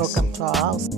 Welcome to our house.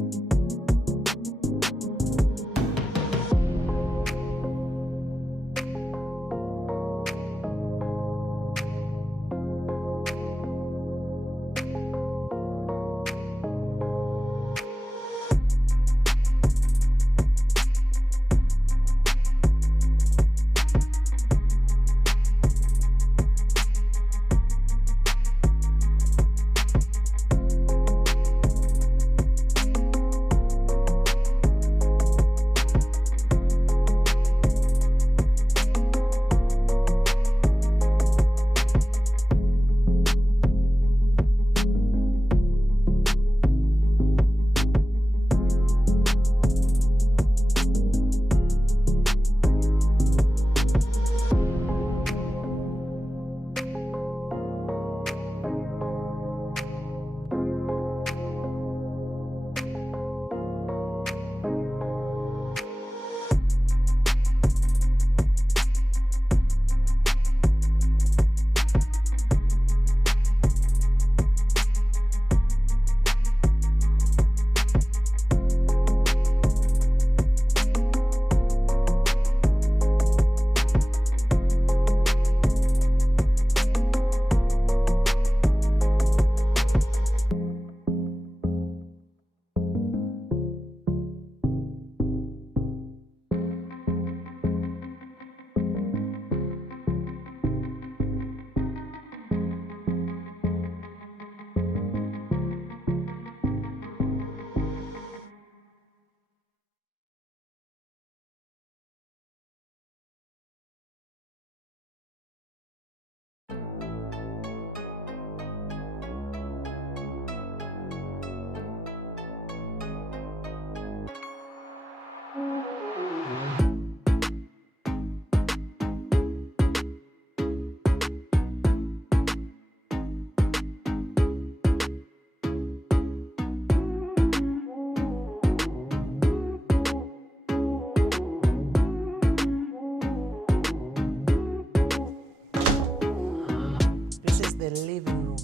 The living room.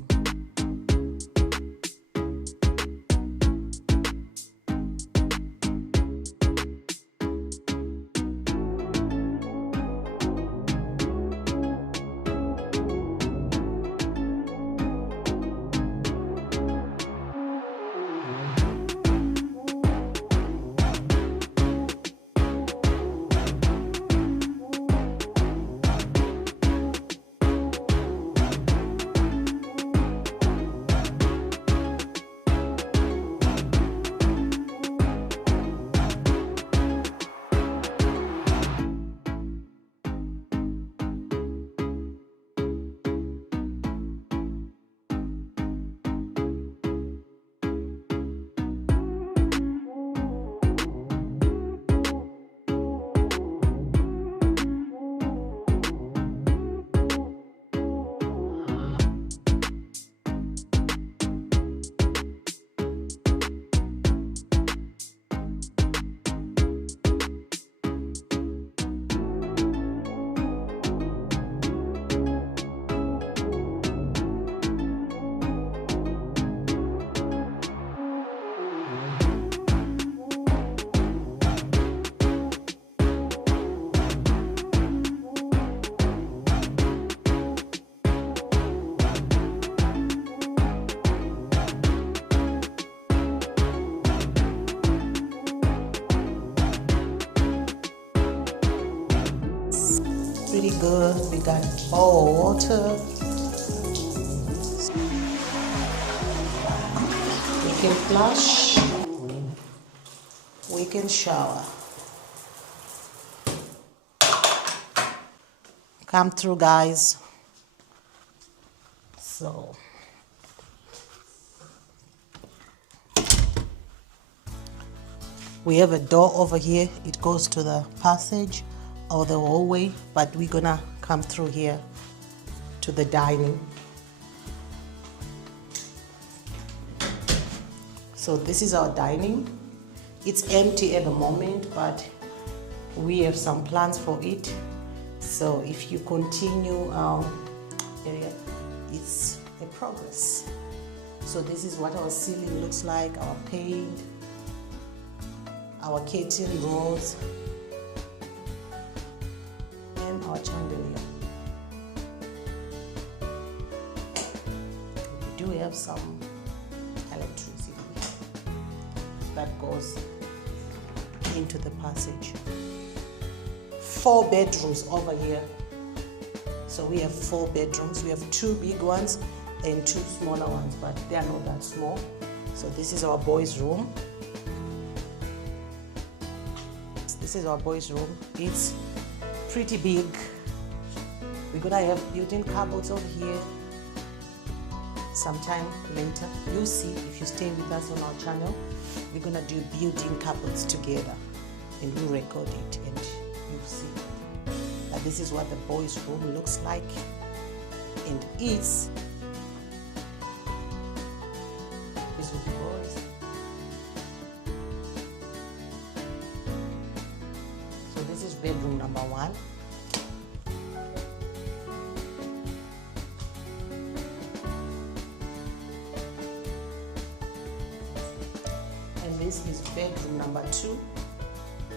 Pretty good. We got water. We can flush. We can shower. Come through, guys. So we have a door over here. It goes to the passage or the hallway, but we're gonna come through here to the dining. So this is our dining. It's empty at the moment, but we have some plans for it. So if you continue our area, it's a progress. So this is what our ceiling looks like, our paint, our curtain rods, and our chandelier. We do have some electricity that goes into the passage. 4 bedrooms over here. So we have 4 bedrooms. We have 2 big ones and 2 smaller ones, but they are not that small. So this is our boys' room. This is our boys' room. It's pretty big. We're gonna have built-in cupboards over here sometime later. You'll see if you stay with us on our channel. We're gonna do built-in cupboards together and we'll record it and you'll see. But this is what the boys' room looks like and is. This will be boys. So this is bedroom number 1. And this is bedroom number 2.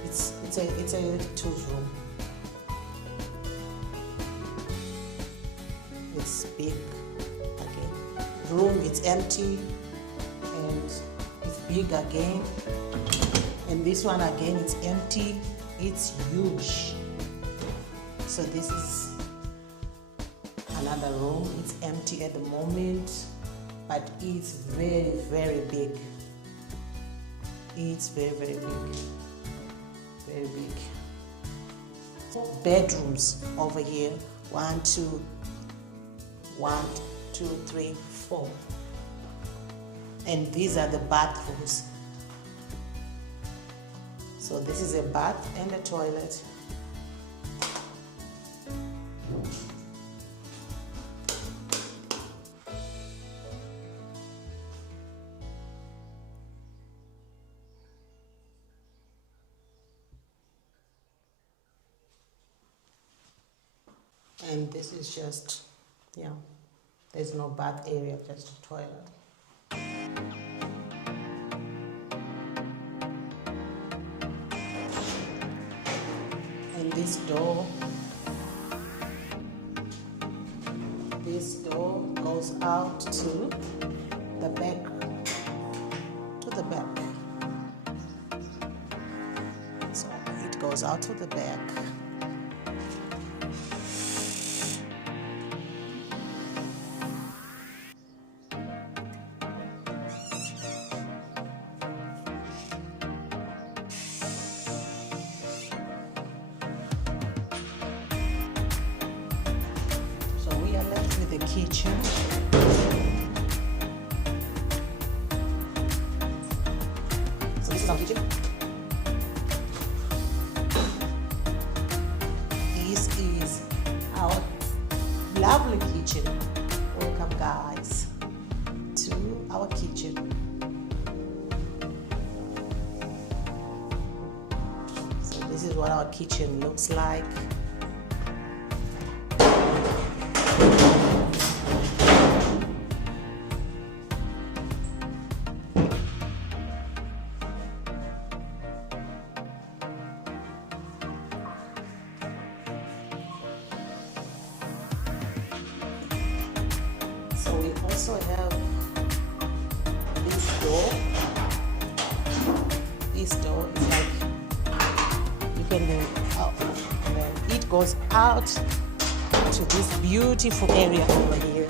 It's a 2's room. It's big again. Room, it's empty and it's big again. And this one again, it's empty. It's huge. So this is another room. It's empty at the moment, but it's very, very big. It's very, very big. Very big. 4 bedrooms over here. 1, 2, 3, 4. And these are the bathrooms. So this is a bath and a toilet. And this is just, there's no bath area, just a toilet. And this door goes out to the back, So it goes out to the back. The kitchen. So this is our kitchen. This is our lovely kitchen. Welcome guys to our kitchen. So this is what our kitchen looks like. So we also have this door. This door is like, you can go out, and then it goes out to this beautiful area over here.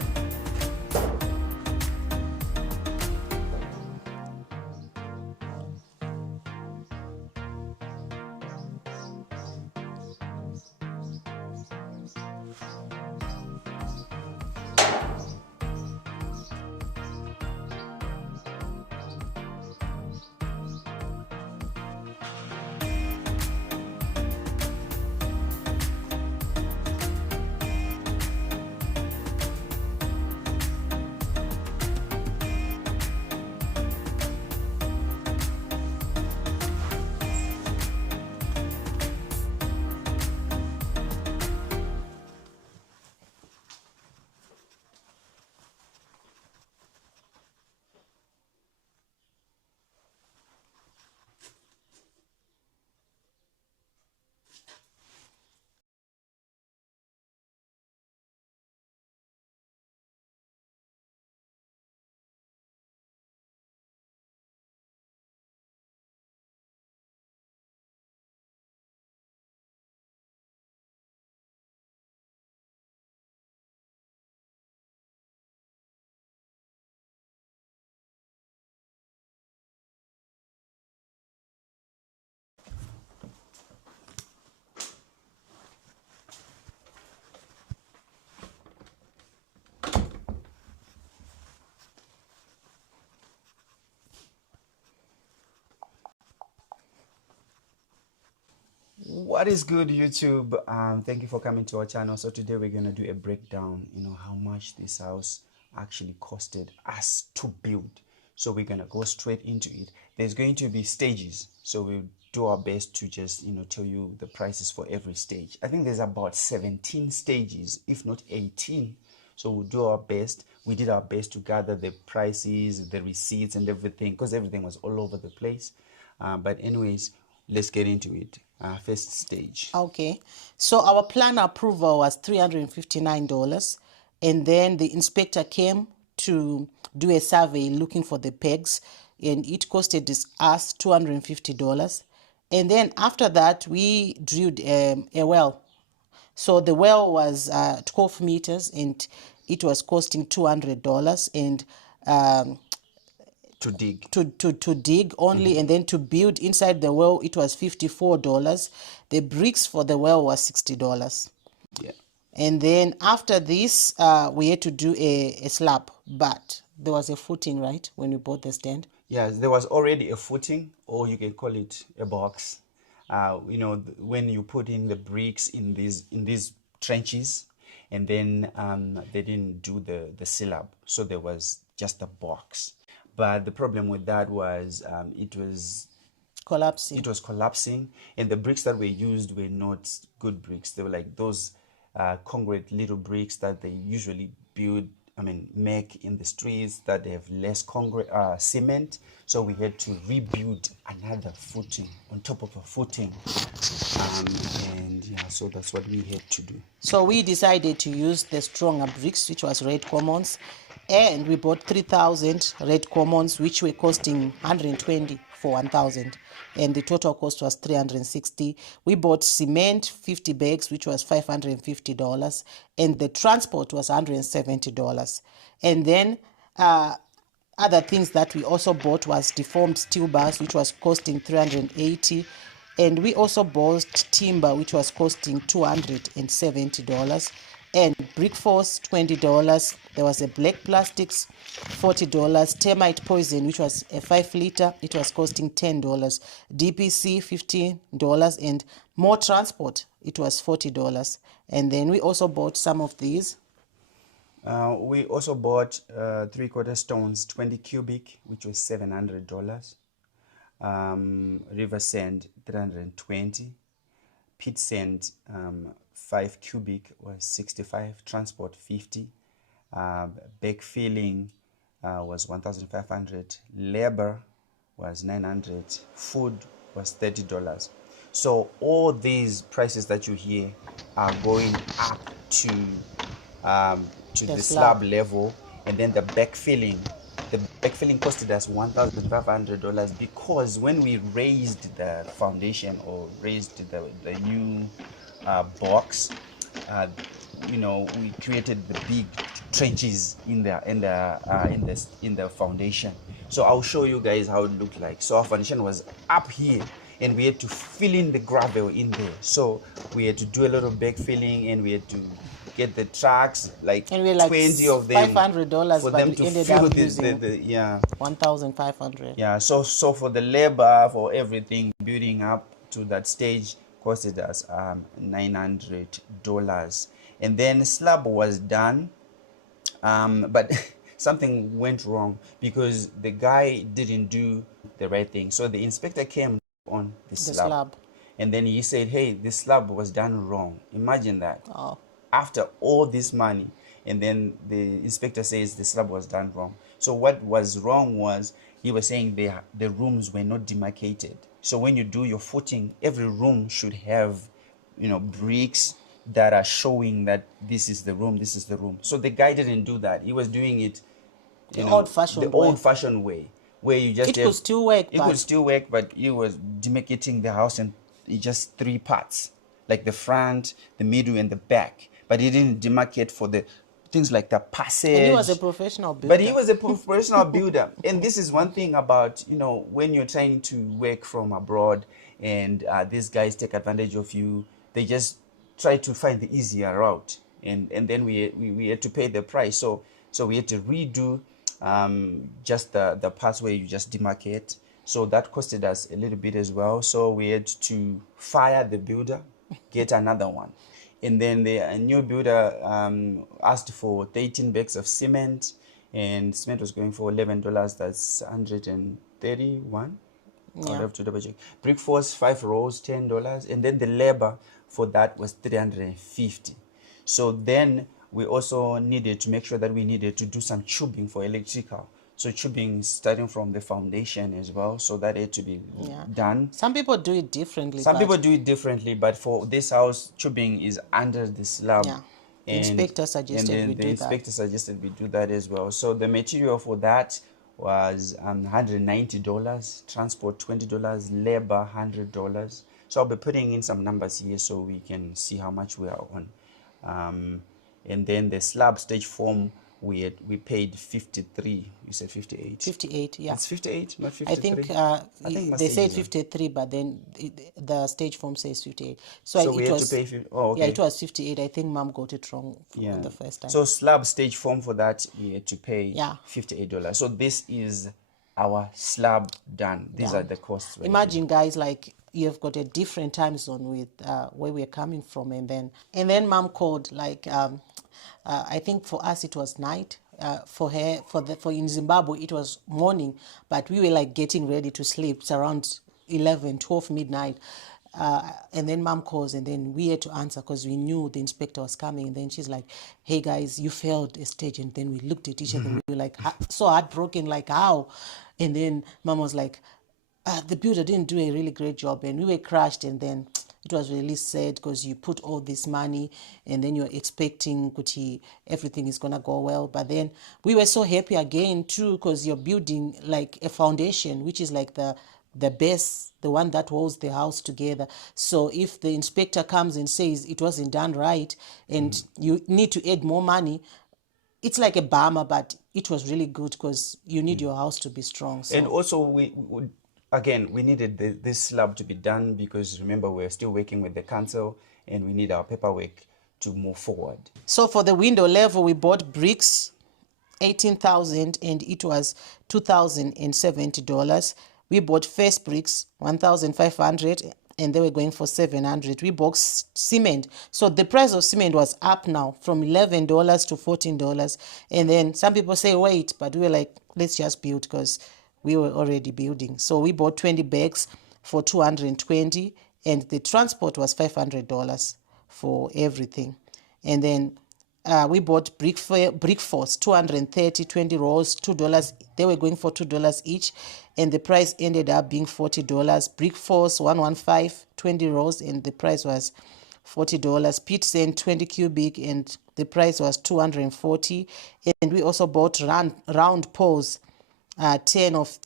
What is good, YouTube? Thank you for coming to our channel. So today we're gonna do a breakdown, how much this house actually costed us to build. So we're gonna go straight into it. There's going to be stages, so we'll do our best to just tell you the prices for every stage. I think there's about 17 stages, if not 18. So we'll do our best. We did our best to gather the prices, the receipts, and everything, because everything was all over the place. But anyways, let's get into it. First stage. Okay, so our plan approval was $359, and then the inspector came to do a survey looking for the pegs, and it costed us $250. And then after that, we drilled a well. So the well was 12 meters, and it was costing $200, and To dig. to dig only, and then to build inside the well it was $54. The bricks for the well was $60. Yeah. And then after this we had to do a slab, but there was a footing, right, when we bought the stand. Yes, there was already a footing, or you can call it a box. When you put in the bricks in these trenches, and then they didn't do the slab, so there was just a box. But the problem with that was it was collapsing, and the bricks that were used were not good bricks. They were like those concrete little bricks that they usually make in the streets, that they have less concrete cement. So we had to rebuild another footing on top of a footing, and yeah, so that's what we had to do. So we decided to use the stronger bricks, which was red commons, and we bought 3,000 red commons, which were costing 120 for 1,000, and the total cost was 360. We bought cement 50 bags, which was $550, and the transport was $170. And then other things that we also bought was deformed steel bars, which was costing 380. And we also bought timber, which was costing $270. And brick force, $20. There was a black plastics, $40. Termite poison, which was a 5 liter, it was costing $10. DPC, $15. And more transport, it was $40. And then we also bought some of these. We also bought 3/4 stones, 20 cubic, which was $700. River sand, 320. Pit sand, 5 cubic was 65. Transport, 50. Back filling was 1,500. Labor was 900. Food was $30. So all these prices that you hear are going up to the slab level, and then the backfilling costed us $1,500, because when we raised the foundation, or raised the new box, we created the big trenches in the foundation. So I'll show you guys how it looked like. So our foundation was up here, and we had to fill in the gravel in there. So we had to do a lot of backfilling, and we had to get the trucks, like 20 of them, $500 for them to fill the 1,500. Yeah, so for the labor, for everything building up to that stage, costed us $900. And then slab was done, but something went wrong, because the guy didn't do the right thing. So the inspector came on the slab, and then he said, hey, this slab was done wrong. Imagine that. Oh. After all this money, and then the inspector says the slab was done wrong. So what was wrong was, he was saying the rooms were not demarcated. So when you do your footing, every room should have bricks that are showing that this is the room, this is the room. So the guy didn't do that. He was doing it the old-fashioned way, where you just could still work. It could still work, but he was demarcating the house in just 3 parts, like the front, the middle, and the back. But he didn't demarcate for the things like the passage. And he was a professional builder. But he was a professional builder. And this is one thing about, when you're trying to work from abroad, and these guys take advantage of you, they just try to find the easier route. And then we had to pay the price. So we had to redo just the parts where you just demarcate. So that costed us a little bit as well. So we had to fire the builder, get another one. And then the new builder asked for 13 bags of cement, and cement was going for $11. That's 131. I would Yeah. have to double check. Brick force, 5 rolls, $10, and then the labor for that was 350. So then we also needed to make sure that we needed to do some tubing for electrical. So tubing starting from the foundation as well. So that had to be Yeah. done. Some people do it differently. Some but people do it differently, but for this house, tubing is under the slab. Yeah. The And, inspector suggested then we the do inspector suggested we do that as well. So the material for that was $190, transport $20, labor $100. So I'll be putting in some numbers here so we can see how much we are on. And then the slab stage form, we paid 53. You said 58. 58, yeah. It's 58, not I 53. think my they stage said is on. 53, but then the stage form says 58. So, So it we had was, to pay. Oh, yeah, okay. it was 58. I think Mom got it wrong Yeah. the first time. So slab stage form for that we had to pay Yeah. $58. So this is our slab done. These Yeah. are the costs. Right Imagine, guys, like you've got a different time zone with where we're coming from, and then Mom called, like I think for us it was night. For her, for in Zimbabwe it was morning, but we were like getting ready to sleep. It's around 11, 12 midnight. And then Mom calls, and then we had to answer because we knew the inspector was coming. And then she's like, "Hey guys, you failed a stage." And then we looked at each other and we were like, so heartbroken, like how? And then Mom was like, the builder didn't do a really great job, and we were crushed. And then it was really sad because you put all this money and then you're expecting everything is gonna go well, but then we were so happy again too because you're building like a foundation, which is like the base, the one that holds the house together. So if the inspector comes and says it wasn't done right and you need to add more money, it's like a bummer, but it was really good because you need your house to be strong. So And also we needed this slab to be done because remember we're still working with the council and we need our paperwork to move forward. So for the window level, we bought bricks, 18,000, and it was $2,070. We bought first bricks, 1,500, and they were going for 700. We bought cement. So the price of cement was up now from $11 to $14. And then some people say, wait, but we were like, let's just build because we were already building. So we bought 20 bags for 220, and the transport was $500 for everything. And then we bought brick force, 230, 20 rolls, $2. They were going for $2 each, and the price ended up being $40. Brick force, 115, 20 rolls, and the price was $40. Pit sand, 20 cubic, and the price was $240. And we also bought round poles, 10 of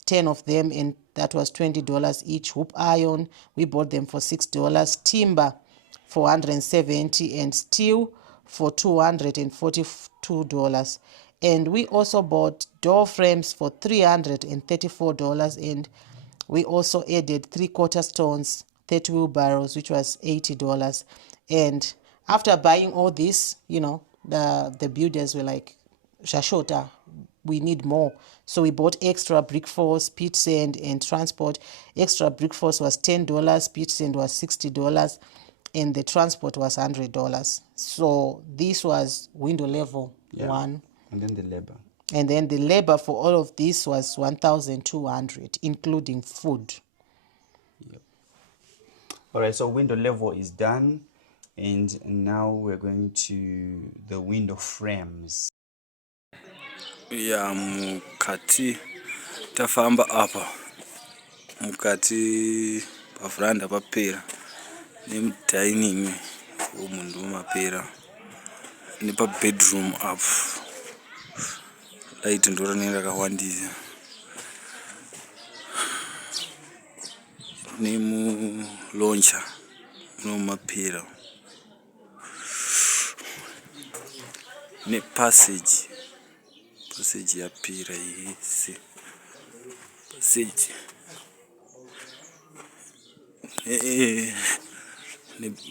them, and that was $20 each. Hoop iron, we bought them for $6. Timber for 170, and steel for $242. And we also bought door frames for $334, and we also added 3/4 stones, 30 wheelbarrows, which was $80. And after buying all this, the builders were like, Shashota, we need more. So we bought extra brick force, pit sand, and transport. Extra brick force was $10, pit sand was $60, and the transport was $100. So this was window level 1. And then the labor. And then the labor for all of this was 1,200, including food. Yep. All right, so window level is done, and now we're going to the window frames. Ya mukati tafamba apa mukati pavhuranda papera nemudhaining umu ndomapera nepabedroom apo laiti ndo rinenge rakawandisa nemuloncha munomapera nepaseji yapera yese paseji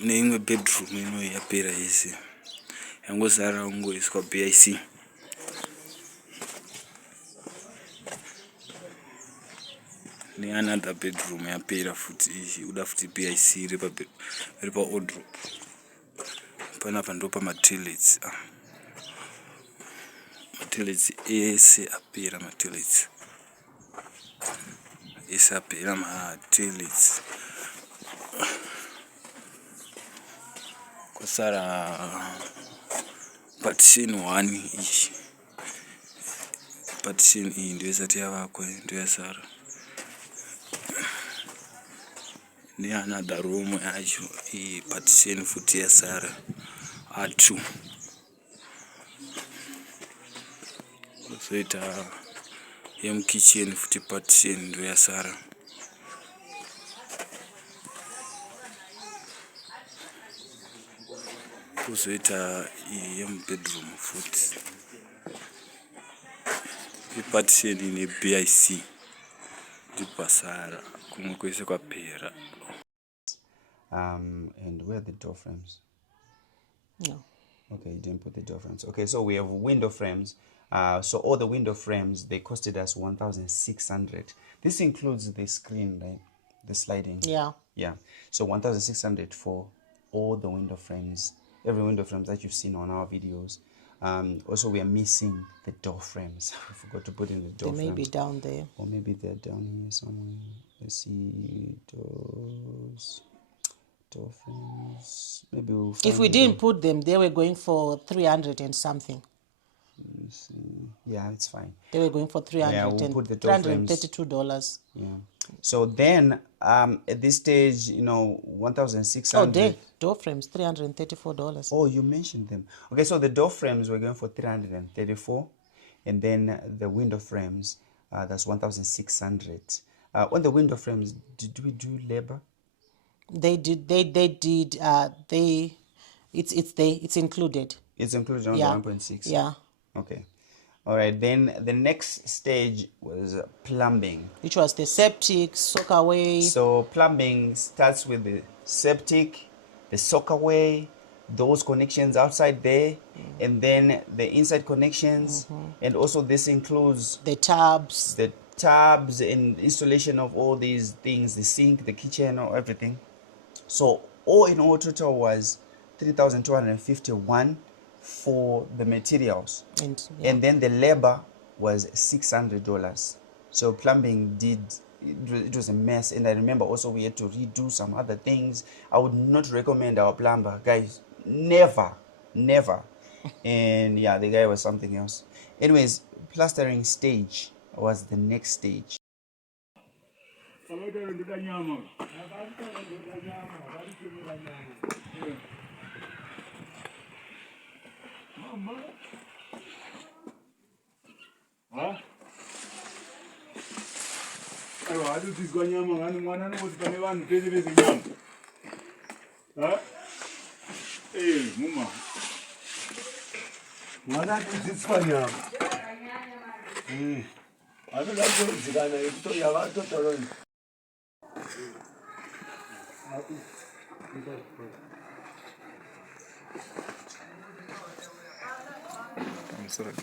neimwe bedroom ino yapera yese yangozara ungoiswa BIC. Another bedroom yapera futi uda futi PIC iri wardrobe. Panapa ndo pamatoilets. Matoilets ese apera matoilets. Ese apera matoilets. Kwasara partition 1 ishi. Partition iyi ndio isati yavakwe ndio yasara. Another room yacho iyi partition futi yasara A2. Kuzoita kitchen futi partition ndio yasara. Kuzoita bedroom futi. Partition in BIC Diaspora kumwe kwese kwapera. And where are the door frames? No. Okay, you didn't put the door frames. Okay, so we have window frames. So all the window frames, they costed us 1,600. This includes the screen, right? The sliding. Yeah. Yeah. So 1,600 for all the window frames, every window frames that you've seen on our videos. Also, we are missing the door frames. I forgot to put in the door frames. They may be down there. Or maybe they're down here somewhere. Let's see. Door frames. Maybe we'll find If we didn't put them, they were going for 300 and something. Let's see. Yeah, it's fine. They were going for 300 Yeah, we'll and put the door frames. $332. Yeah. So then, at this stage, 1,600. Door frames, $334. Oh, you mentioned them. Okay, so the door frames were going for 334, and then the window frames, that's 1,600. On the window frames, did we do labor? They did. It's included. It's included on Yeah. the 1.6. Yeah. Okay. All right. Then the next stage was plumbing. Which was the septic, soakaway. So plumbing starts with the septic, the soakaway, those connections outside there, and then the inside connections, and also this includes the tubs. the tabs and installation of all these things, the sink, the kitchen, or everything. So all in all, total was 3,251 for the materials, and then the labor was $600. So plumbing it was a mess, and I remember also we had to redo some other things. I would not recommend our plumber, guys. Never. And yeah, the guy was something else. Anyways, plastering stage was the next stage. Aiwa adutizwa nyama ngani mwana anoti pane vanhu pese pese nyama. Muma. Mwana adutizwa nyama. Anoda kudzikana ekuto yavatotoloni. I'm sorry.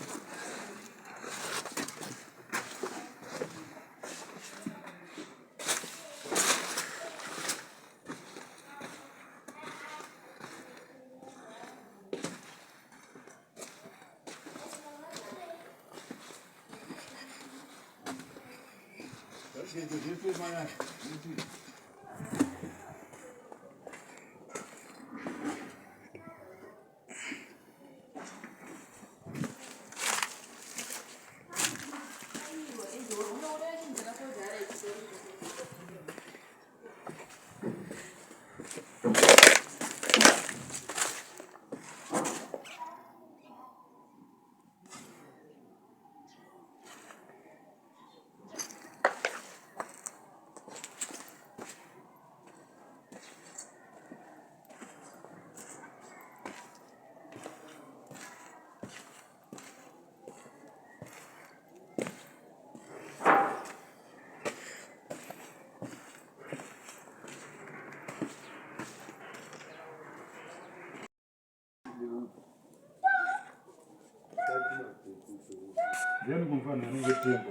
Then confirm I don't get tempo.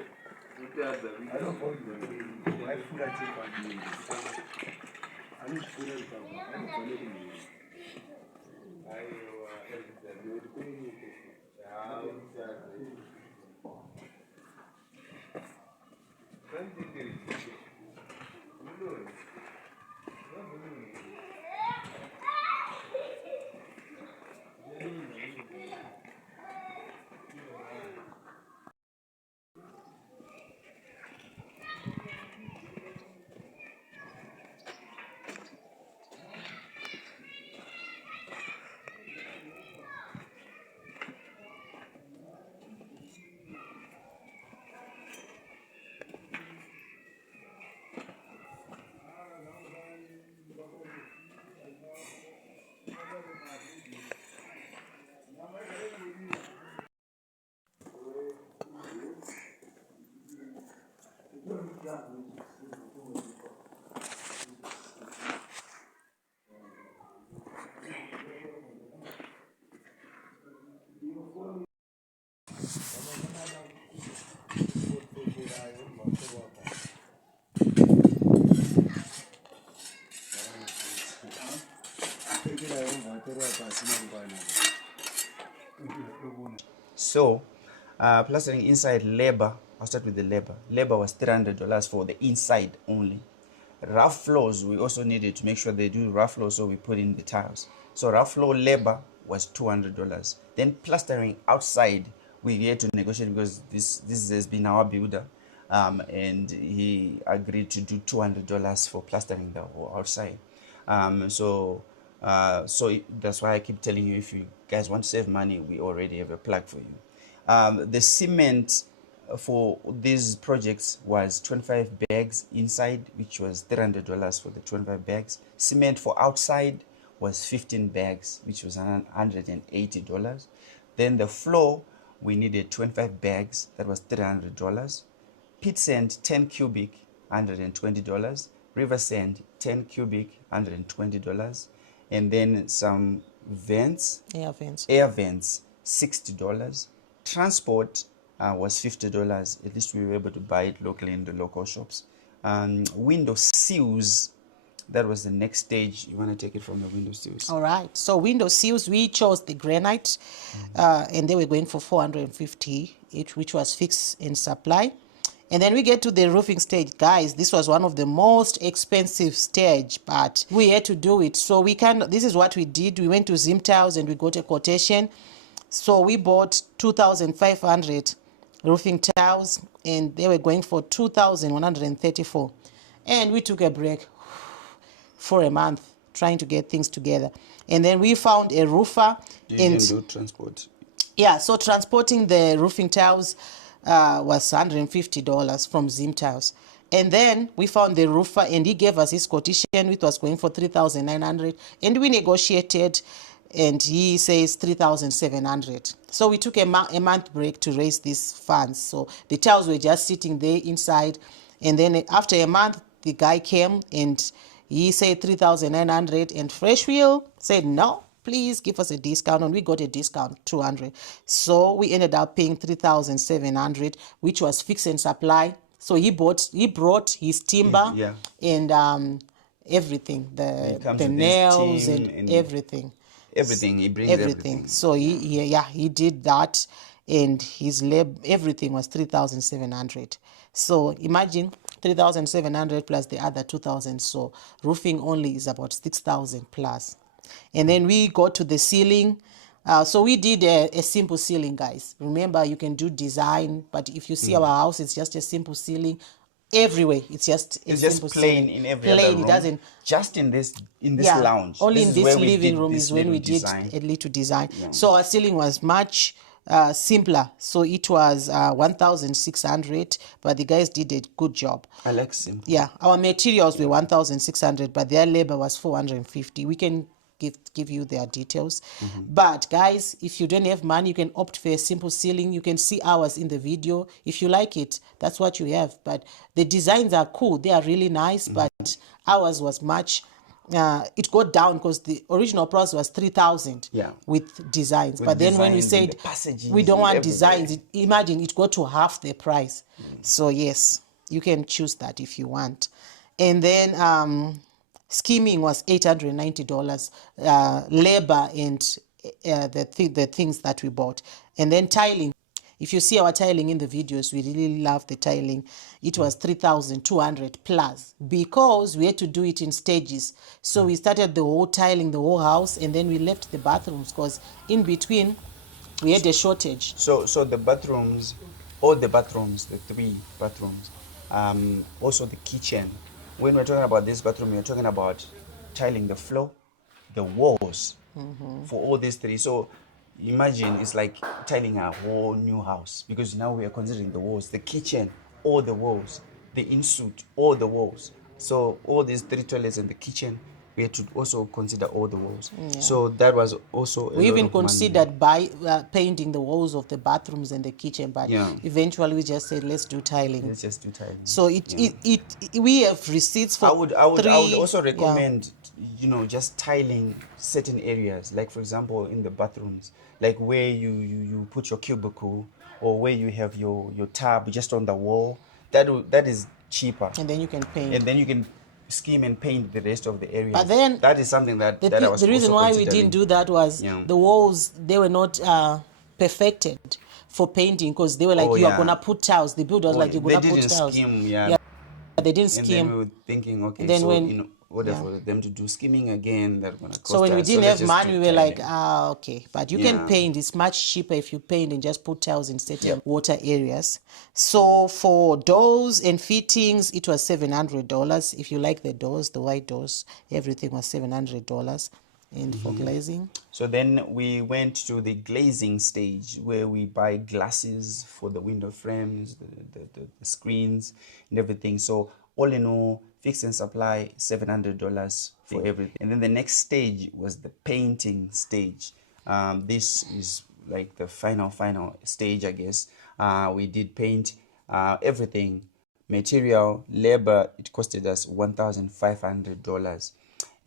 So, plastering inside labor, I'll start with the labor. Labor was $300 for the inside only. Rough floors, we also needed to make sure they do rough floors, so we put in the tiles. So rough floor labor was $200. Then plastering outside, we had to negotiate because this has been our builder, and he agreed to do $200 for plastering the whole outside. So that's why I keep telling you, if you guys want to save money, we already have a plug for you. The cement for these projects was 25 bags inside, which was $300 for the 25 bags. Cement for outside was 15 bags, which was $180. Then the floor, we needed 25 bags, that was $300. Pit sand 10 cubic, $120. River sand 10 cubic, $120. And then some vents, air vents, $60. Transport was $50. At least we were able to buy it locally in the local shops. Window sills, that was the next stage. You want to take it from the window sills? All right. So window sills, we chose the granite, and they were going for $450 each, which was fixed in supply. And then we get to the roofing stage. Guys, this was one of the most expensive stage, but we had to do it. So this is what we did. We went to Zim Tiles and we got a quotation. So we bought 2,500 roofing tiles, and they were going for 2,134. And we took a break for a month trying to get things together. And then we found a roofer. You didn't do transport? Yeah, so transporting the roofing tiles was $150 from Zim Tiles. And then we found the roofer, and he gave us his quotation, which was going for 3,900, and we negotiated, and he says 3,700. So we took a month break to raise these funds. So the tiles were just sitting there inside, and then after a month, the guy came and he said 3,900, and Freshwheel said no, please give us a discount, and we got a discount, 200. So we ended up paying 3,700, which was fix and supply. So he brought his timber, and everything, the nails and everything. Everything, he brings everything. So he did that, and his everything was 3,700. So imagine 3,700 plus the other 2,000. So roofing only is about 6,000 plus. And then we got to the ceiling. So we did a simple ceiling, guys. Remember, you can do design, but if you see our house, it's just a simple ceiling. Everywhere, it's just plain ceiling. in every other room. It doesn't just in this lounge. Only in this living room is when we did a little design. Yeah. So our ceiling was much simpler. So it was 1,600, but the guys did a good job. I like simple. Yeah, our materials were 1,600, but their labor was 450. We can give you their details. But guys, if you don't have money, you can opt for a simple ceiling. You can see ours in the video. If you like it, that's what you have. But the designs are cool. They are really nice, but ours was much it got down because the original price was 3,000 Yeah. with designs. With but then when we designs and said the passages we don't and want everywhere. designs, imagine it got to half the price. So yes, you can choose that if you want. And then skimming was $890, labor and the things that we bought. And then tiling. If you see our tiling in the videos, we really love the tiling. It was 3,200 plus because we had to do it in stages. So we started the whole tiling, the whole house, and then we left the bathrooms because in between we had a shortage. So the bathrooms, all the bathrooms, the 3 bathrooms, also the kitchen. When we're talking about this bathroom, we're talking about tiling the floor, the walls, for all these 3. So imagine it's like tiling a whole new house because now we are considering the walls, the kitchen, all the walls, the in-suite, all the walls. So all these 3 toilets in the kitchen, we had to also consider all the walls. So that was also a We lot even of money. considered painting the walls of the bathrooms and the kitchen, but Yeah. eventually we just said let's do tiling. Let's just do tiling. So we have receipts for I would also yeah. recommend, just tiling certain areas, like for example in the bathrooms, like where you put your cubicle or where you have your tub just on the wall. That is cheaper, And then you can paint. and then you can scheme and paint the rest of the area. But then that is something that I was the reason also why we considering. didn't do that was Yeah. the walls, they were not perfected for painting because they were like, Oh, you are yeah. gonna put tiles. The builder was like, you're They gonna put didn't tiles. scheme, Yeah, they didn't and then scheme. we were thinking, okay, And then so when- order yeah. for them to do skimming again, that's gonna cost So when we us. didn't let's have just money, do we were like, tiling. okay. But you Yeah. can paint. It's much cheaper if you paint and just put tiles in certain Yep. water areas. So for doors and fittings, it was $700. If you like the doors, the white doors, everything was $700. And for glazing, So then we went to the glazing stage where we buy glasses for the window frames, the screens, and everything. So all in all, fix and supply $700 for everything. And then the next stage was the painting stage. This is like the final stage, I guess. We did paint everything, material, labor. It costed us $1,500.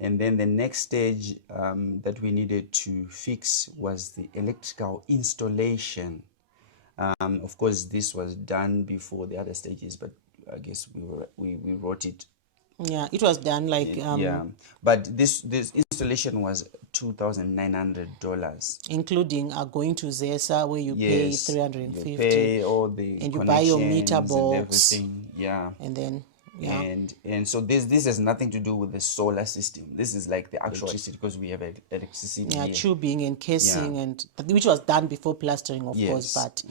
And then the next stage that we needed to fix was the electrical installation. Of course, this was done before the other stages, but I guess we wrote it. yeah, it was done like Yeah, but this installation was $2,900. including going to Zesa where you Yes, pay $350, you pay all the and you buy your meter connections box, and everything. Yeah. and then yeah. And so this has nothing to do with the solar system. This is like the actual electricity because we have electricity Yeah, here. tubing and casing, Yeah. and which was done before plastering, of course, Yes. but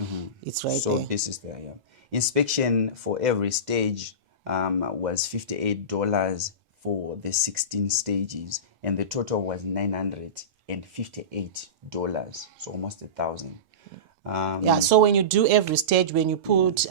it's right So there. this is there. Yeah. Inspection for every stage was $58 for the 16 stages, and the total was $958. So almost 1,000. Yeah, so when you do every stage, when you put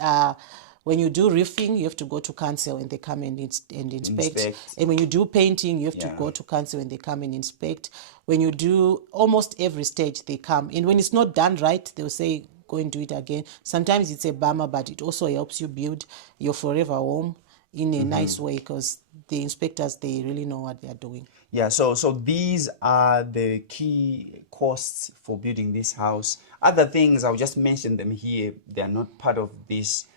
when you do roofing, you have to go to council and they come and inspect. And when you do painting, you have to Yeah. go to council and they come and inspect. When you do almost every stage, they come. And when it's not done right, they'll say, go and do it again. Sometimes it's a bummer, but it also helps you build your forever home in a nice way because the inspectors, they really know what they're doing. Yeah, so these are the key costs for building this house. Other things, I'll just mention them here. They are not part of this.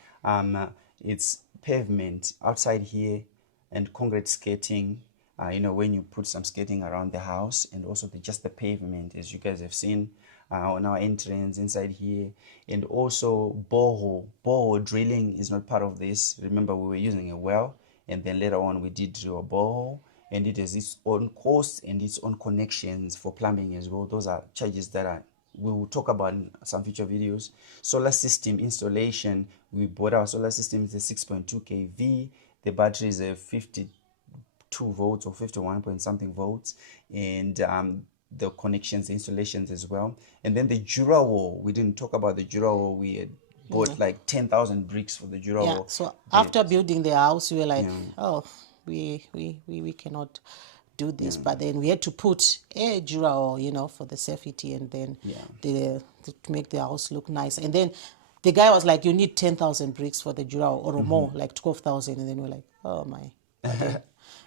It's pavement outside here and concrete skating. When you put some skating around the house, and also just the pavement, as you guys have seen on our entrance inside here. And also borehole drilling is not part of this. Remember, we were using a well, and then later on we did drill a borehole, and it has its own costs and its own connections for plumbing as well. Those are charges that we will talk about in some future videos. Solar system installation, we bought our solar system. It's a 6.2 kV. The battery is a 52 volts or 51 point something volts, and the connections, the installations as well. And then the Jura wall, we didn't talk about the Jura wall. We had bought like 10,000 bricks for the Jura Yeah, wall. so after building the house, we were like, oh, we cannot do this. But then we had to put a Jura wall, for the safety, and then to make the house look nice. And then the guy was like, you need 10,000 bricks for the Jura wall, or more, like 12,000. And then we're like, oh my.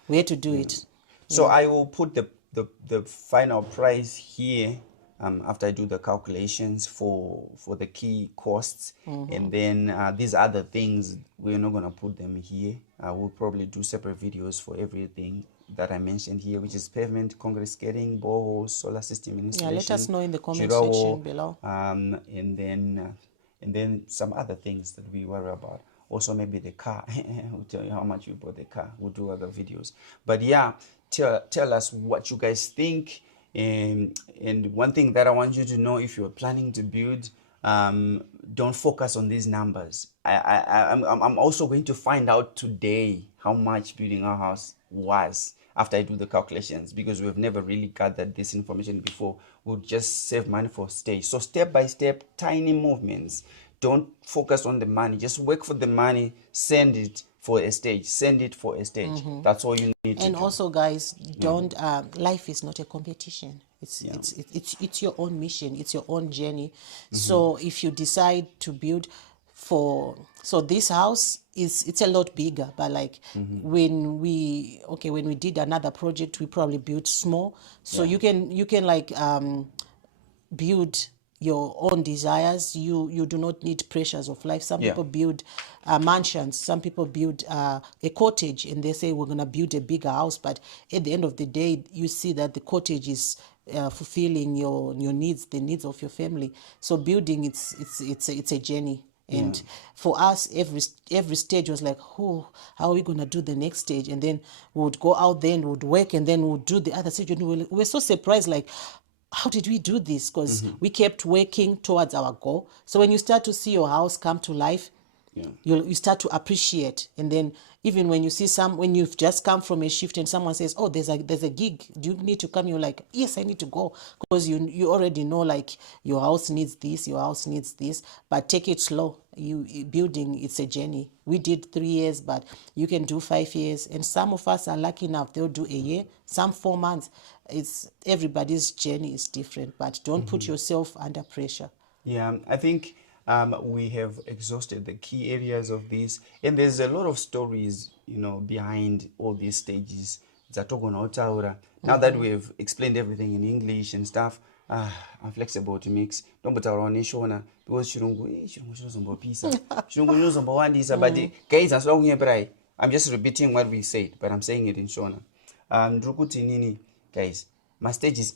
We had to do it. So I will put the final price here after I do the calculations for the key costs. And then these other things, we're not going to put them here. We'll probably do separate videos for everything that I mentioned here, which is pavement, concrete skating, boreholes, solar system installation. Let us know in the comment section below. And then some other things that we worry about. Also, maybe the car. We'll tell you how much we bought the car. We'll do other videos. But yeah, tell us what you guys think. And one thing that I want you to know, if you're planning to build, don't focus on these numbers. I'm also going to find out today how much building our house was after I do the calculations, because we've never really gathered this information before. We'll just save money for stage. So step by step, tiny movements. Don't focus on the money. Just work for the money. Send it for a stage. Send it for a stage. That's all you need to do. And also, guys, don't. Life is not a competition. It's your own mission. It's your own journey. So if you decide to build so this house it's a lot bigger, but like when we did another project, we probably built small. So you can like build your own desires. You do not need pressures of life. Some people build mansions, some people build a cottage, and they say we're going to build a bigger house, but at the end of the day you see that the cottage is fulfilling your needs, the needs of your family. So building, it's a journey. And for us, every stage was like, how are we going to do the next stage? And then we would go out there and we would work, and then we would do the other stage. And we were so surprised, like, how did we do this? Because we kept working towards our goal. So when you start to see your house come to life, you start to appreciate. And then even when you see when you've just come from a shift and someone says, oh, there's a gig, do you need to come? You're like, yes, I need to go, because you already know, like, your house needs this, your house needs this. But take it slow. Building, it's a journey. We did 3 years, but you can do 5 years. And some of us are lucky enough, they'll do a year, some 4 months. Everybody's journey is different, but don't put yourself under pressure. Yeah, I think we have exhausted the key areas of this, and there's a lot of stories, behind all these stages. Now that we've explained everything in English and stuff, I'm flexible to mix. Don't put our own Shona, because but guys, as long as I'm just repeating what we said, but I'm saying it in Shona. Guys, my stage is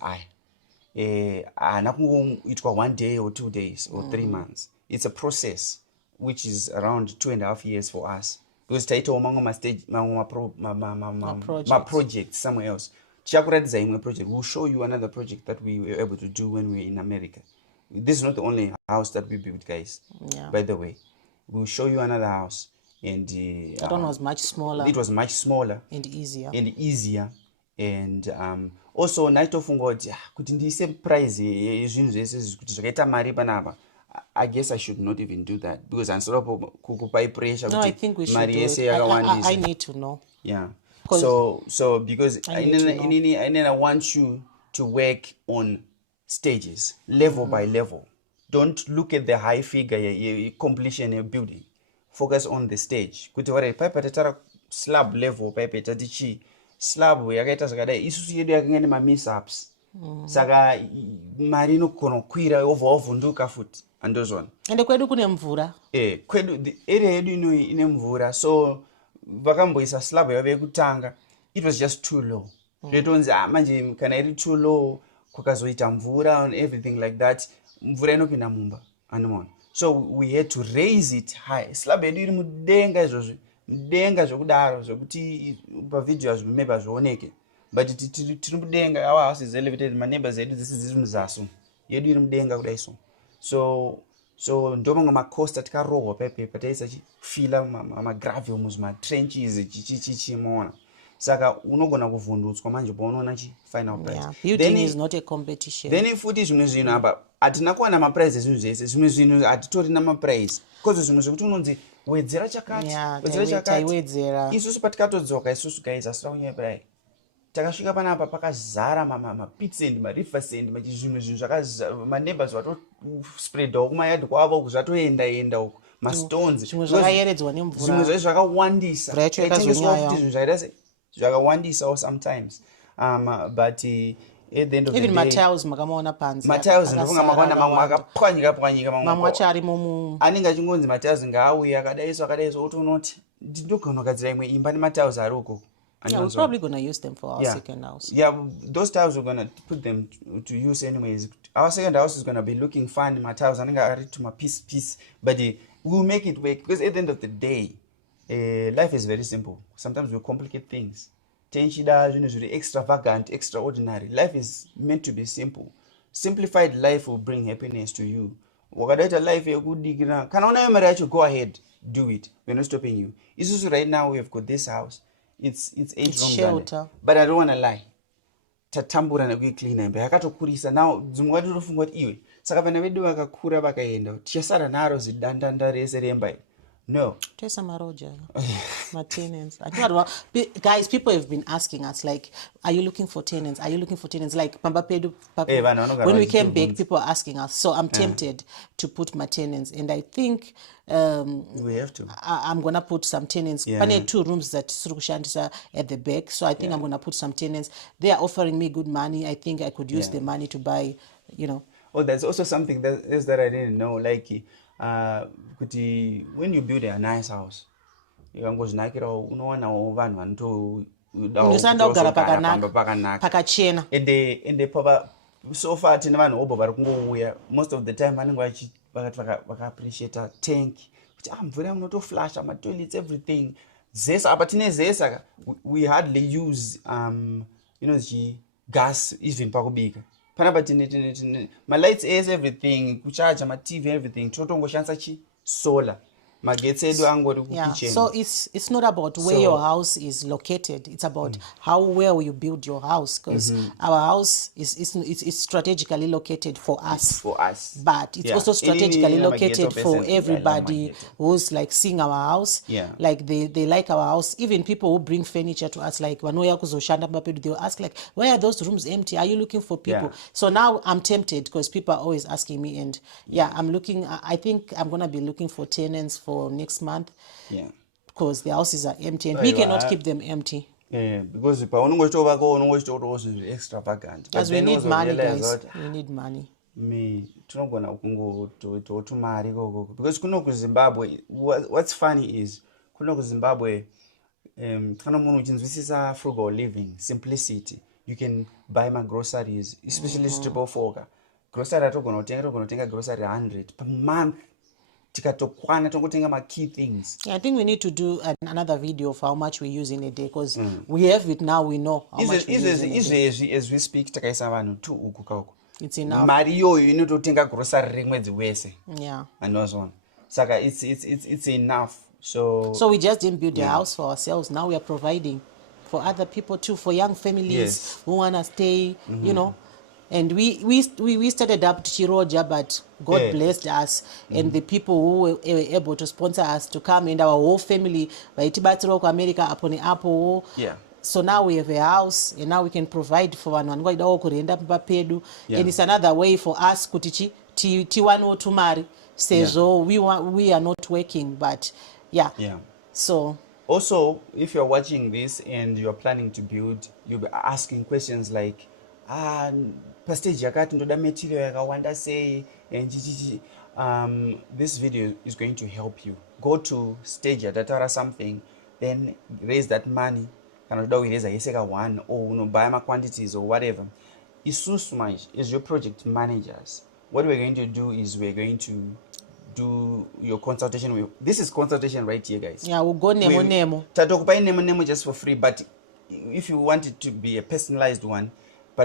it 1 day or 2 days or 3 months. It's a process which is around 2.5 years for us, because taito my stage my project somewhere else. Project. We'll show you another project that we were able to do when we were in America. This is not the only house that we built, guys. By the way, we'll show you another house, and that one was much smaller. It was much smaller and easier. And also naito fungo kuti ndise price yezvinhu zvese kuti zvakaita mari panapa. I guess I should not even do that, because I'm sort of kukupai pressure. No, I think we should do it. I need to know. Yeah. So because I want you to work on stages, level by level. Don't look at the high figure completion of building. Focus on the stage. Kuti pipe slab level, pipe tatichi slab yakaita zvakadai, isusu yedu yakanga ine misups. Saka mari inokona kukwira ovhunduka futi, andozvona. Ende kwedu kune mvura. Kwedu area yedu ine mvura, so vakamboisa slab yavo yekutanga, it was just too low. Zvetonzi manje kana iri too low kukazoita mvura and everything like that, mvura inopinda mumba, andimona. So we had to raise it high. Slab yedu iri mudenga izvozvo, mudenga zvokudaro zvokuti pavideo maybe azvioneke. But tiri mudenga, our house is elevated, my neighbors edu ziri muzasu, yedu iri mudenga kudai so ndomanga macosta tikarohwa pepe pataisa chifila magravel muzvimatrenches chichimona. Saka unogona kuvhundutswa manje paunoona final price. Building is not a competition. Then futi zvimwe zvinhu apa hatina kuwana maprice ezvinhu zvese, zvimwe zvinhu hatitorina maprice, because zvimwe zvekuti unonzi wedzera chakati, isusu patikatodzoka isusu guys asira kunyeperai takasvika panapa pakazara mapit sand, mariver sand, zvimwe zvinhu zvakazara, maneighbors spreadawo kumayadhi kwavo zvatoenda uko, mastones, zvimwe zvakayeredzwa nemvura, zvimwe zvakawandisa, zvakaitengeswa futi zvinhu zvakaita zvakawandisawo sometimes. But at the end of even the day, matiles makamaona panzi matiles ndofunga makaona mamwe akapwanyika pwanyika mamwe acho arimo mu anenge achingonzi matiles ngaauya akadaiso kuti unoti ndinogona kugadzira imwe imba nematiles ari uko. Yeah, we're probably going to use them for our second house. Yeah, those tiles we're going to put them to use anyways. Our second house is going to be looking fun. My tiles, I think I read to my piece. But we'll make it work. Because at the end of the day, life is very simple. Sometimes we complicate things. Tenshida is really extravagant, extraordinary. Life is meant to be simple. Simplified life will bring happiness to you. Wakadaita life ya kudigina. Kana una yomari yacho, go ahead. Do it. We're not stopping you. It's just right now we have got this house. It's 8 rooms shelter. But I don't want to lie. Tatambura na kuiclean imba yakatokurisa now dzimwe watofunga kuti iwe saka vana vedu vakakura vakaenda tichasara naro zidandanda rese remba iri. No. Tesa maroja. Maintenance. Guys, people have been asking us like, are you looking for tenants? Are you looking for tenants? Like Pambapedu, when we came back, people are asking us. So I'm tempted to put my tenants, and I think we have to. I'm gonna put some tenants. Yeah. 2 rooms that Surukushandisa at the back. So I think I'm gonna put some tenants. They are offering me good money. I think I could use the money to buy, Oh, there's also something that I didn't know. Like when you build a nice house, ukangozvinakirawo unowanawo vanhu unosanda kugara pakachena ende pava so far tine vanhu obva vari kungouya most of the time vanenge vakaappreciate tank kuti mvura munotoflasha matoilets everything zesa apa tine zesa we hardly use gas even pakubika panapa tine lights ese everything kuchaja TV everything totongoshandisa solar. Yeah, so it's not about where your house is located. It's about how well you build your house, because our house is strategically located for us. But it's also strategically located for everybody who's like seeing our house. Yeah. Like they like our house. Even people who bring furniture to us, like Wanoya Kuzoshanda Mapedu, they'll ask like, why are those rooms empty? Are you looking for people? Yeah. So now I'm tempted because people are always asking me, and I'm looking. I think I'm gonna be looking for tenants for next month, because the houses are empty and we cannot keep them empty. Yeah, because extravagant. As we need money, guys. We need money. Because kuno Zimbabwe, what's funny is kuno Zimbabwe, frugal living, simplicity. You can buy my groceries, especially triple four. Grocery togonotenga grocery 100 per month. Key things. Yeah, I think we need to do another video of how much we use in a day, because we have it now. We know how much we use in a day. As we speak, it's enough. Mario, you need to think a grocery ring with the yeah, and also on. Saka, it's enough. So we just didn't build a house for ourselves. Now we are providing for other people too, for young families who wanna stay. And we started up Chiroja, but God blessed us, and the people who were able to sponsor us to come, and our whole family, America, upon Apple. Yeah. So now we have a house, and now we can provide for one. And it's another way for us kutichi tiwano tumari sezo we are not working, but yeah. So also, if you're watching this and you're planning to build, you'll be asking questions like pastage yakati ndoda material yakawanda sei and this video is going to help you. Go to stage yatataura something, then raise that money. Kana ndoda uireza yeseka 1 or buy my quantities or whatever. Isusu is your project managers. What we're going to do is we're going to do your consultation with. This is consultation right here, guys. Yeah, we'll go nemo. Tatokupai nemo just for free, but if you want it to be a personalized one, we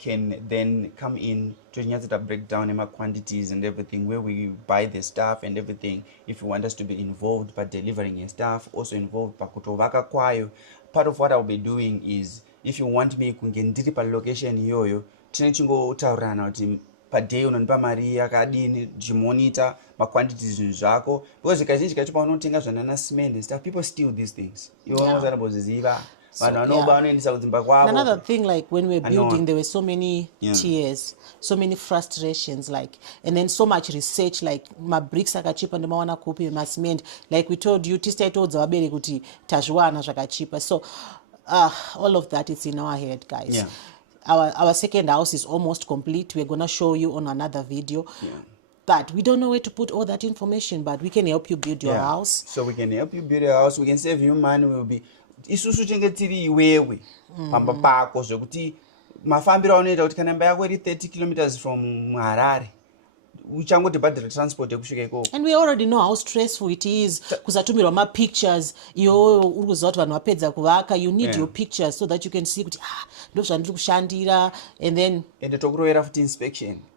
can then come in to break down quantities and everything, where we buy the stuff and everything. If you want us to be involved by delivering your stuff, also involved part of what I'll be doing is, if you want me kungendiri pa location yoyo tinechingo taurana kuti per day unonipa mari yakadini monitor ma quantities zvako, because kazhinji kacho paunotenga zvanana cement and stuff, people steal these things. You know what I'm vanhu vanoba vanoendesa kudzimba kwavo. Another thing, like when we were know. building, there were so many tears, so many frustrations, like, and then so much research, like mabricks akachipa ndemawana kupi macement, like we told you tisaitodza vabereki kuti tazviwana zvakachipa. So all of that is in our head, guys. Yeah. Our second house is almost complete. We're gonna show you on another video. But we don't know where to put all that information, but we can help you build your house. So we can help you build your house. We can save you money. We will be isusu chenge tiri iwewe pamba pako zvokuti mafambiro aunoita kuti kana imba yako iri 30 kilometers from Harare uchangoti bhadhara transport yekusvika ikoko. And we already know how stressful it is kuzatumirwa mapictures. Iwo uri kuziva kuti vanhu vapedza kuvaka, you need your pictures so that you can see kuti ndo zvandiri kushandira, and then tokurovera futi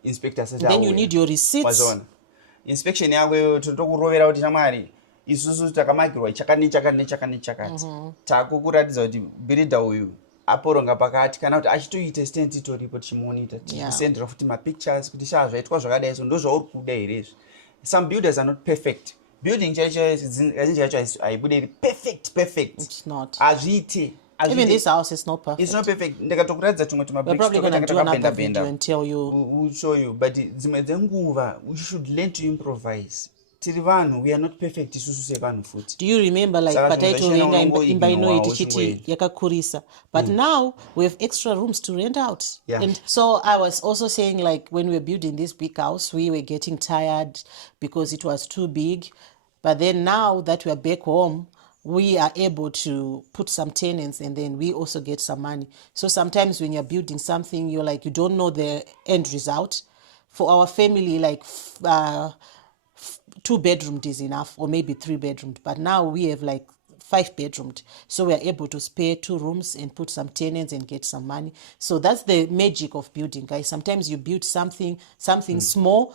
inspector says then you need your receipts. Inspection yako tokurovera kuti shamwari isusu takamakirwa chakani takukuratidza kuti builder uyu aporonga pakati kana kuti achitoita stent itoripo tichimonita tichikusendera futi mapictures kuti zvaitwa zvakadai so ndo zvauri kuda here izvi. Some builders are not perfect. Building chaicho kazhinji yacho haibude iri perfect. It's not. Hazviite. Even this house is not perfect. It's not perfect. Ndakatokuratidza tumwe We're probably going to do another video and tell you. We'll show you. But dzimwe dzenguva we should learn to improvise. Tiri vanhu, we are not perfect isusu sevanhu futi. Do you remember, like pataitovenga imba ino tichiti yakakurisa, but now we have extra rooms to rent out. And so I was also saying, like, when we were building this big house, we were getting tired because it was too big. But then now that we are back home, we are able to put some tenants and then we also get some money. So sometimes when you're building something, you're like, you don't know the end result. For our family, like 2-bedroomed is enough, or maybe 3-bedroomed. But now we have like 5-bedroomed. So we are able to spare 2 rooms and put some tenants and get some money. So that's the magic of building, guys. Sometimes you build something small.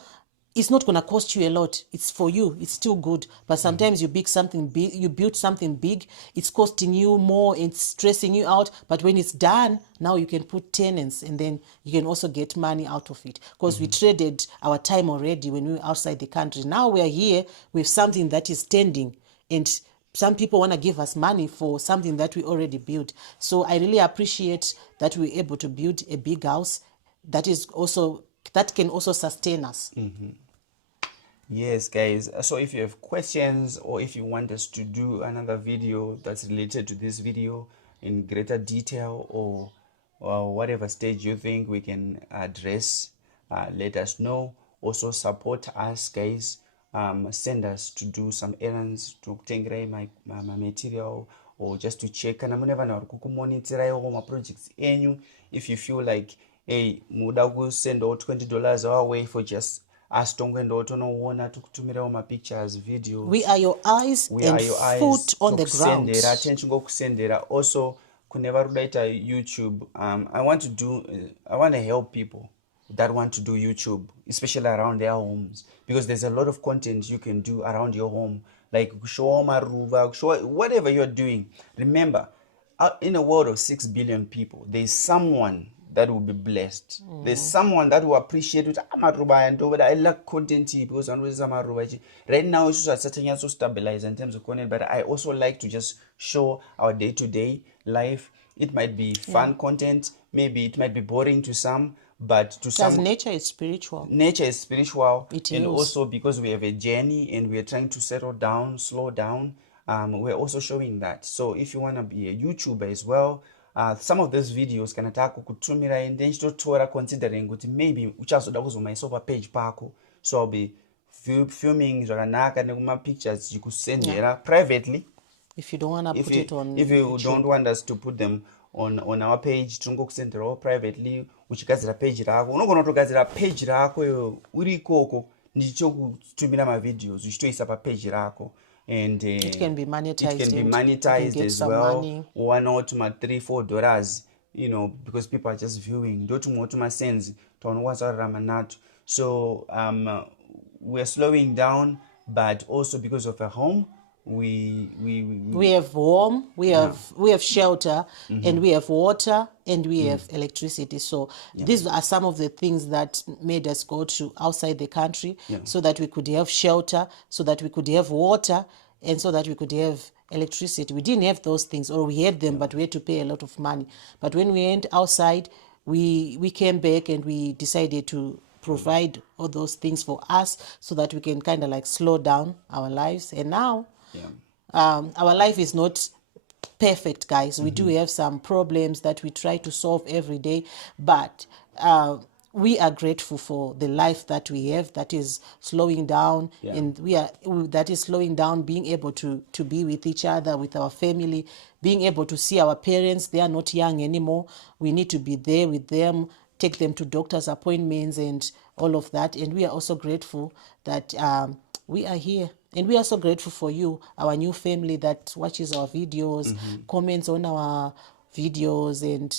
It's not going to cost you a lot. It's for you. It's still good. But sometimes you build something big. It's costing you more. It's stressing you out. But when it's done, now you can put tenants and then you can also get money out of it. Because we traded our time already when we were outside the country. Now we are here with something that is standing. And some people want to give us money for something that we already built. So I really appreciate that we're able to build a big house that can also sustain us. Yes, guys. So if you have questions or if you want us to do another video that's related to this video in greater detail or whatever stage you think we can address, let us know. Also support us, guys. Send us to do some errands, to take my material, or just to check. Kana mune vanhu vari kukumonitirai ma projects enyu. If you feel like, hey, muda send out $20 our way for just us tongoenda tonoona tukutumirawo mapictures, videos. We are your eyes and foot on the ground. Kusendera also kune vari kudaita YouTube. I want to help people that want to do YouTube, especially around their homes, because there's a lot of content you can do around your home, like show maruva, show whatever you're doing. Remember, in a world of 6 billion people, there's someone that will be blessed. There's someone that will appreciate it. I like content because right now it's just so stabilized in terms of content, but I also like to just show our day-to-day life. It might be fun content, maybe it might be boring to some, but to some, nature is spiritual. Nature is spiritual. It and is. Also because we have a journey and we are trying to settle down, slow down, we're also showing that. So if you want to be a YouTuber as well, some of those videos kana takukutumira and then chitotora considering kuti maybe uchazoda kuzomaiso pa page pako, so I'll be filming zvakanaka nekuma pictures chikusendera privately. If you don't want to put it on if you YouTube. don't want us to put them on our page, tingokusenderawo privately uchigadzira page rako. Unogona kutogadzira page rako iwe uri ikoko ndichokutumira mavideos uchitoisa pa page rako. And it can be monetized, as well. One or two, $3-4, you know, because people are just viewing. So we're slowing down, but also because of a home, we have home, we have shelter, and we have water, and we have electricity. So these are some of the things that made us go to outside the country, so that we could have shelter, so that we could have water, and so that we could have electricity. We didn't have those things, or we had them, but we had to pay a lot of money. But when we went outside, we came back and we decided to provide all those things for us so that we can kind of like slow down our lives. And now our life is not perfect, guys. We do have some problems that we try to solve every day, but we are grateful for the life that we have that is slowing down, and that is slowing down, being able to be with each other, with our family, being able to see our parents. They are not young anymore. We need to be there with them, take them to doctor's appointments and all of that. And we are also grateful that we are here. And we are so grateful for you, our new family that watches our videos, comments on our videos and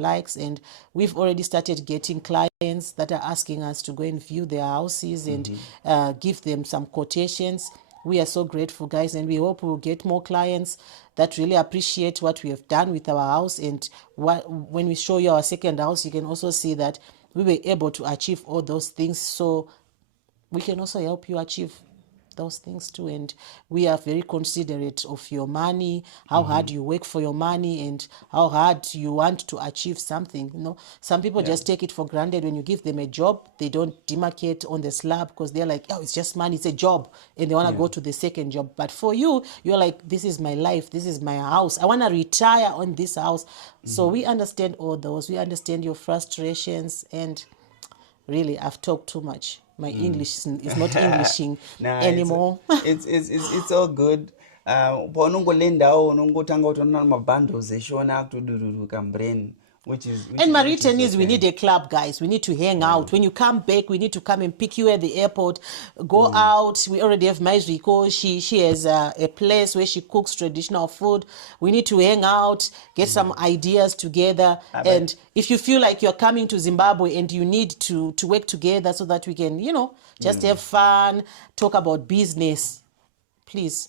likes. And we've already started getting clients that are asking us to go and view their houses and give them some quotations. We are so grateful, guys, and we hope we'll get more clients that really appreciate what we have done with our house. And when we show you our second house, you can also see that we were able to achieve all those things. So we can also help you achieve those things too. And we are very considerate of your money, how hard you work for your money, and how hard you want to achieve something. You know, some people just take it for granted. When you give them a job, they don't demarcate on the slab because they're like, oh, it's just money, it's a job, and they want to go to the second job. But for you, you're like, this is my life, this is my house, I want to retire on this house. So we understand all those, we understand your frustrations. And really, I've talked too much. My English is not Englishing anymore. It's all good. Paunongolenda unongotanga utona mabundles eshona akutodururuka brain, which is and my written is we need a club, guys. We need to hang out. When you come back, we need to come and pick you at the airport, go out. We already have Maizriko. She has a place where she cooks traditional food. We need to hang out, get some ideas together. And if you feel like you're coming to Zimbabwe and you need to work together so that we can, just have fun, talk about business, please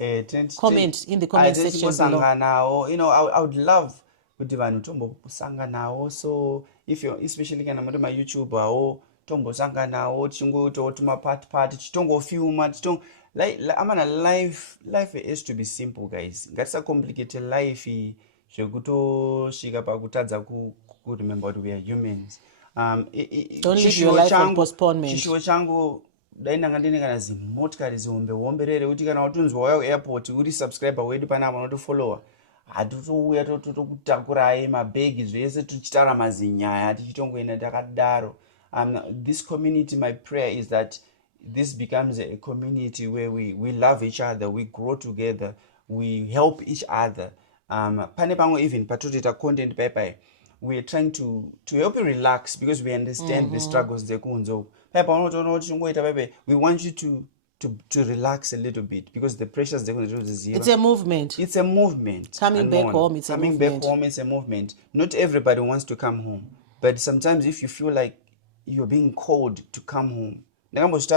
comment in the comment section below. I would love kuti vanhu tombosanganawo. So if you're especially kana muri maYouTube awo tombosanganawo tichingoitawo tumapart tichitongofilma amana life has to be simple, guys. Ngatisacomplicate life zvekutosvika pakutadza ku remember that we are humans. Don't live your life on postponement. Chishuwo changu dai ndanga ndine kana zimotikari zihombe rere kuti kana watunzwa wauya kuairport uri subscriber wedu pana apa unotofollowa, hatutouya totokutakurai mabhegi zvese tichitaura mazinyaya tichitongoenda takadaro. This community, my prayer is that this becomes a community where we love each other, we grow together, we help each other. Pane pamwe even patotoita content paipai, we are trying to help you relax because we understand the struggles dzekunzo. We want you to relax a little bit because the pressures they're going to do is it's a movement. It's a movement. Coming back home, it's a movement. Coming back home, it's a movement. Not everybody wants to come home, but sometimes if you feel like you're being called to come home, it's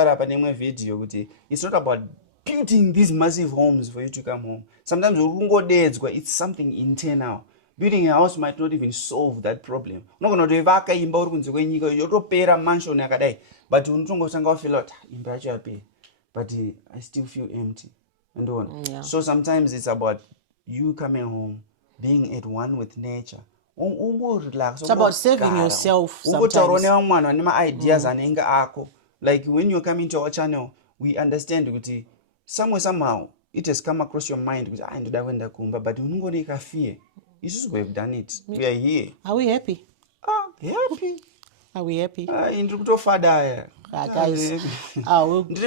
not about building these massive homes for you to come home. Sometimes it's something internal. Building a house might not even solve that problem. But I still feel empty. So sometimes it's about you coming home, being at one with nature. It's about saving yourself sometimes. Ideas like when you come into our channel, we understand that somehow it has come across your mind but you just have done it. We are here. Are we happy? Happy. Are we happy? Guys, we'll need to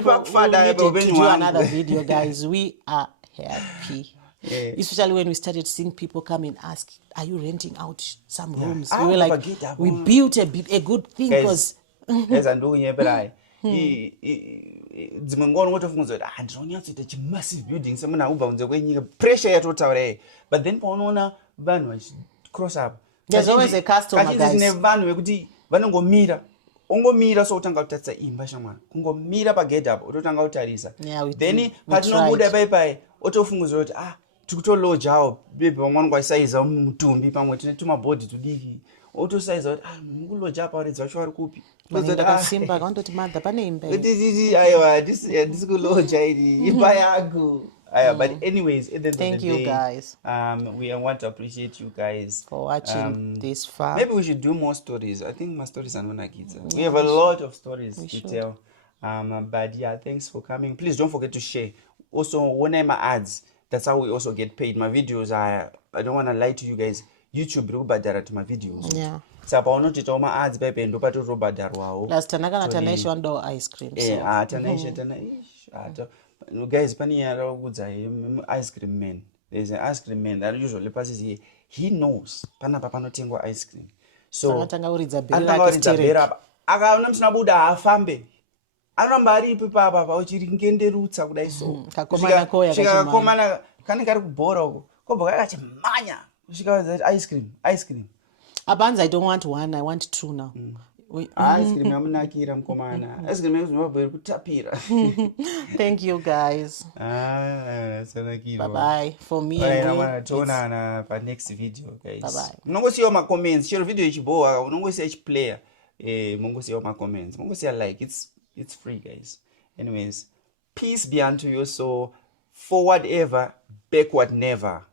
do another video, guys. We are happy. Especially when we started seeing people come and ask, are you renting out some rooms? We were like, we built a good thing because massive building pressure yatotaura, but then paunoona vanhu cross up, there's always a customer, guys. Vanhu vekuti vanongomira ongomira soutanga kutarisa imba shamwana, kungomira pagedhe apo ototanga kutarisa, then patinobuda paipai otofungudzira kuti tikutolojawo bebe vamwanongwasaiza mutumbi pamwe tine tumabhodhi tudiki otosaiza kuti munguloja apa varedzi vacho vari kupi ndakasimbaka vandoti madha pane imba aiwa ndisikuloja iri imba yangu But anyways, at the end Thank of the you, day, guys. We want to appreciate you guys For watching this far. Maybe we should do more stories. I think my stories are not we have a lot of stories to tell. But yeah, thanks for coming. Please don't forget to share. Also, when I'm ads, that's how we also get paid. My videos are, I don't want to lie to you guys, YouTube robadara to my videos. Yeah. Sapa unotita my ads pepe ndo pato robadarwawo. Last tanaka tanaishi wando ice cream. So. Tanaishi guys, pani yara kudza ice cream man. There's an ice cream man that usually passes here. He knows panapa panotengwa ice cream. So atanga bera akaona musina buda afambe. Aramba aripo papa pauchiri ngenderutsa kudai so. Kakomana kane kari kubhora uko. Kobva kakachimanya kusvika ice cream. Abanza, I don't want one, I want two now. Ice cream yamunakira mkomana. Ice cream yamuzimbabwe kutapira. Thank you guys. Bye bye. For me and tona pa next video guys. Bye bye. Munongosiya ma comments. Share video ichiboa. Munongosiya each player. Munongosiya ma comments. Munongosiya like. It's free guys. Anyways, peace be unto you. So forward ever, backward never.